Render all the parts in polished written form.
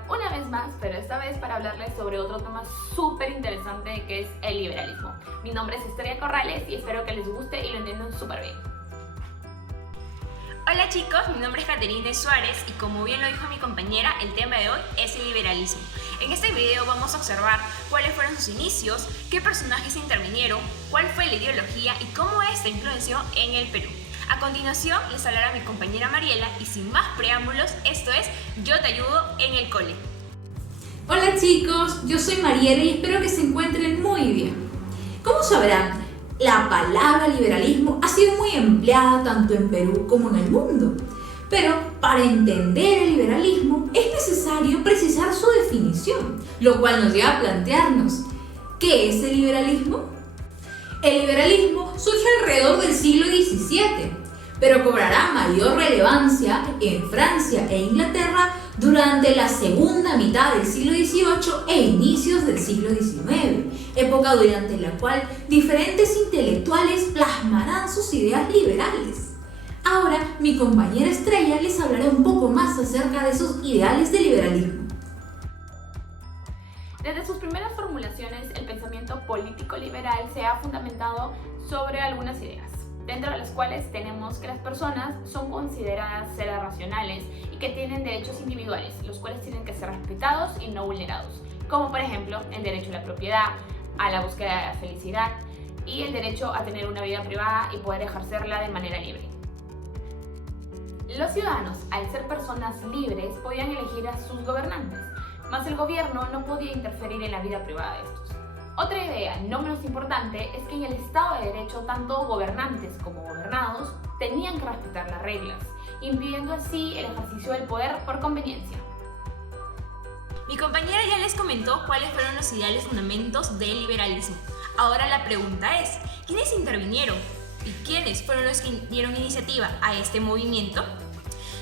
acá una vez más, pero esta vez para hablarles sobre otro tema súper interesante que es el liberalismo. Mi nombre es Estrella Corrales y espero que les guste y lo entiendan súper bien. Hola chicos, mi nombre es Caterina Suárez y como bien lo dijo mi compañera, el tema de hoy es el liberalismo. En este video vamos a observar cuáles fueron sus inicios, qué personajes intervinieron, cuál fue la ideología y cómo esta influenció en el Perú. A continuación les hablará mi compañera Mariela y sin más preámbulos, esto es Yo te ayudo en el cole. Hola chicos, yo soy Mariela y espero que se encuentren muy bien. Como sabrán, la palabra liberalismo ha sido muy empleada tanto en Perú como en el mundo. Pero para entender el liberalismo es necesario precisar su definición, lo cual nos lleva a plantearnos, ¿qué es el liberalismo? El liberalismo surge alrededor del siglo XVII, pero cobrará mayor relevancia en Francia e Inglaterra durante la segunda mitad del siglo XVIII e inicios del siglo XIX, época durante la cual diferentes intelectuales plasmarán sus ideas liberales. Ahora, mi compañera Estrella les hablará un poco más acerca de esos ideales de liberalismo. Desde sus primeras formulaciones, el pensamiento político liberal se ha fundamentado sobre algunas ideas, dentro de las cuales tenemos que las personas son consideradas seres racionales y que tienen derechos individuales, los cuales tienen que ser respetados y no vulnerados, como por ejemplo el derecho a la propiedad, a la búsqueda de la felicidad y el derecho a tener una vida privada y poder ejercerla de manera libre. Los ciudadanos, al ser personas libres, podían elegir a sus gobernantes, mas el gobierno no podía interferir en la vida privada de estos. Otra idea, no menos importante, es que en el Estado de Derecho, tanto gobernantes como gobernados tenían que respetar las reglas, impidiendo así el ejercicio del poder por conveniencia. Mi compañera ya les comentó cuáles fueron los ideales fundamentos del liberalismo. Ahora la pregunta es, ¿quiénes intervinieron? ¿Y quiénes fueron los que dieron iniciativa a este movimiento?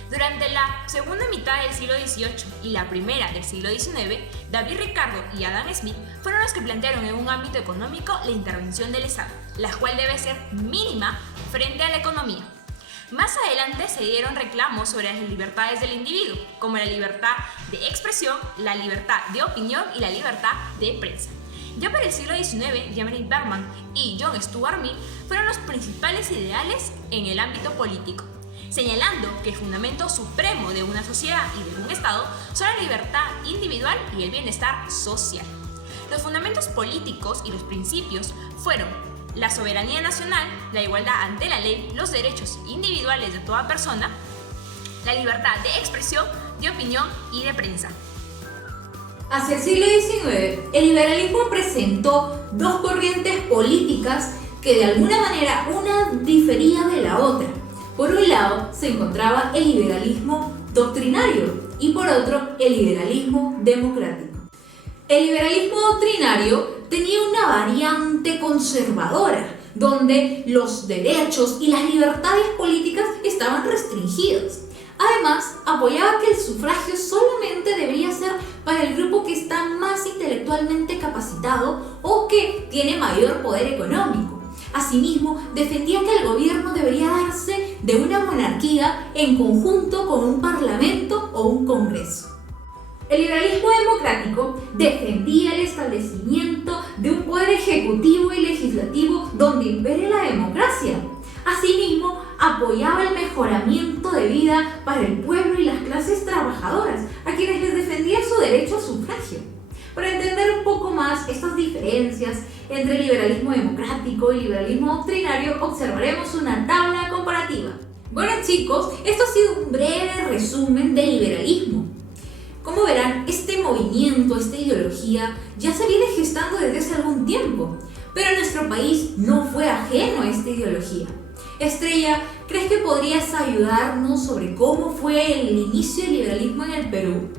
Durante la segunda mitad del siglo XVIII y la primera del siglo XIX, David Ricardo y Adam Smith fueron los que plantearon en un ámbito económico la intervención del Estado, la cual debe ser mínima frente a la economía. Más adelante se dieron reclamos sobre las libertades del individuo, como la libertad de expresión, la libertad de opinión y la libertad de prensa. Ya para el siglo XIX, Jeremy Berman y John Stuart Mill fueron los principales ideales en el ámbito político, señalando que el fundamento supremo de una sociedad y de un Estado son la libertad individual y el bienestar social. Los fundamentos políticos y los principios fueron la soberanía nacional, la igualdad ante la ley, los derechos individuales de toda persona, la libertad de expresión, de opinión y de prensa. Hacia el siglo XIX, el liberalismo presentó dos corrientes políticas que de alguna manera una difería de la otra. Por un lado se encontraba el liberalismo doctrinario y por otro el liberalismo democrático. El liberalismo doctrinario tenía una variante conservadora, donde los derechos y las libertades políticas estaban restringidos. Además, apoyaba que el sufragio solamente debería ser para el grupo que está más intelectualmente capacitado o que tiene mayor poder económico. Asimismo, defendía que el gobierno debería darse de una monarquía en conjunto con un parlamento o un congreso. El liberalismo democrático defendía el establecimiento de un poder ejecutivo y legislativo donde impere la democracia. Asimismo, apoyaba el mejoramiento de vida para el pueblo y las clases trabajadoras, a quienes les defendía su derecho a sufragio. Para entender un poco más estas diferencias entre el liberalismo democrático y el liberalismo doctrinario, observaremos una tabla comparativa. Bueno chicos, esto ha sido un breve resumen del liberalismo. Como verán, este movimiento, esta ideología, ya se viene gestando desde hace algún tiempo, pero nuestro país no fue ajeno a esta ideología. Estrella, ¿crees que podrías ayudarnos sobre cómo fue el inicio del liberalismo en el Perú?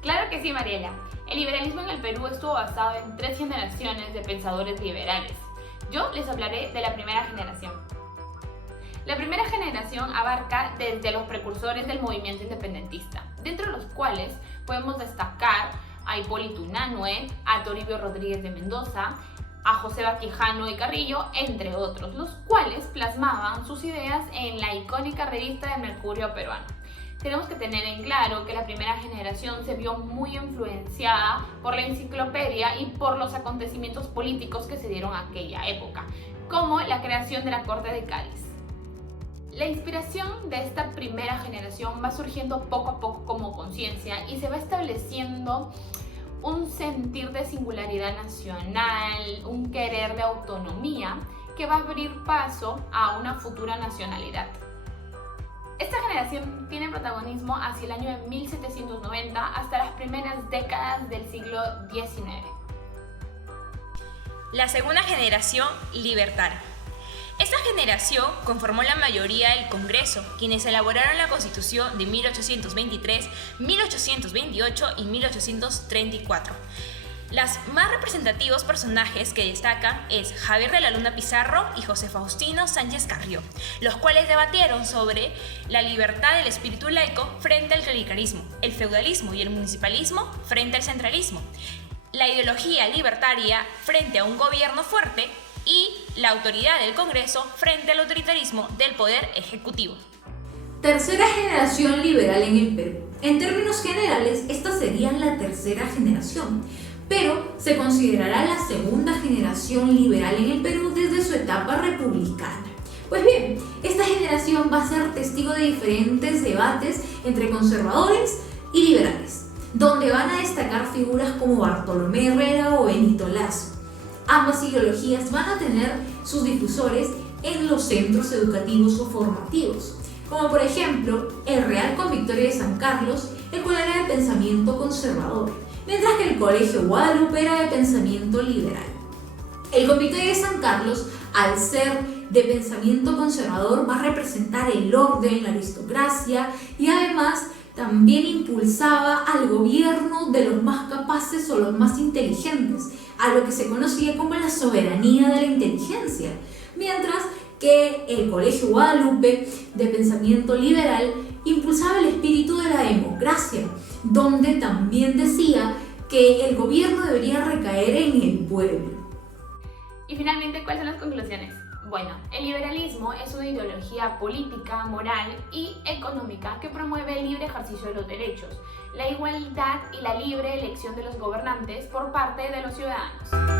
Claro que sí, Mariela. El liberalismo en el Perú estuvo basado en 3 generaciones de pensadores liberales. Yo les hablaré de la primera generación. La primera generación abarca desde los precursores del movimiento independentista, dentro de los cuales podemos destacar a Hipólito Unanue, a Toribio Rodríguez de Mendoza, a José Quijano y Carrillo, entre otros, los cuales plasmaban sus ideas en la icónica revista de Mercurio peruano. Tenemos que tener en claro que la primera generación se vio muy influenciada por la enciclopedia y por los acontecimientos políticos que se dieron en aquella época, como la creación de la Corte de Cádiz. La inspiración de esta primera generación va surgiendo poco a poco como conciencia y se va estableciendo un sentir de singularidad nacional, un querer de autonomía que va a abrir paso a una futura nacionalidad. Esta generación tiene protagonismo hacia el año de 1790 hasta las primeras décadas del siglo XIX. La segunda generación, libertaria. Esta generación conformó la mayoría del Congreso, quienes elaboraron la Constitución de 1823, 1828 y 1834. Los más representativos personajes que destacan es Javier de la Luna Pizarro y José Faustino Sánchez Carrió, los cuales debatieron sobre la libertad del espíritu laico frente al clericalismo, el feudalismo y el municipalismo frente al centralismo, la ideología libertaria frente a un gobierno fuerte y la autoridad del Congreso frente al autoritarismo del poder ejecutivo. Tercera generación liberal en el Perú. En términos generales, esta sería la tercera generación, pero se considerará la segunda generación liberal en el Perú desde su etapa republicana. Pues bien, esta generación va a ser testigo de diferentes debates entre conservadores y liberales, donde van a destacar figuras como Bartolomé Herrera o Benito Lazo. Ambas ideologías van a tener sus difusores en los centros educativos o formativos, como por ejemplo el Real Convictorio de San Carlos, el cual era de pensamiento conservador, mientras que el Colegio Guadalupe era de pensamiento liberal. El Convictorio de San Carlos, al ser de pensamiento conservador, va a representar el orden, la aristocracia y además también impulsaba al gobierno de los más capaces o los más inteligentes, a lo que se conocía como la soberanía de la inteligencia, mientras que el Colegio Guadalupe, de pensamiento liberal, impulsaba el espíritu de la democracia, donde también decía que el gobierno debería recaer en el pueblo. Y finalmente, ¿cuáles son las conclusiones? Bueno, el liberalismo es una ideología política, moral y económica que promueve el libre ejercicio de los derechos, la igualdad y la libre elección de los gobernantes por parte de los ciudadanos.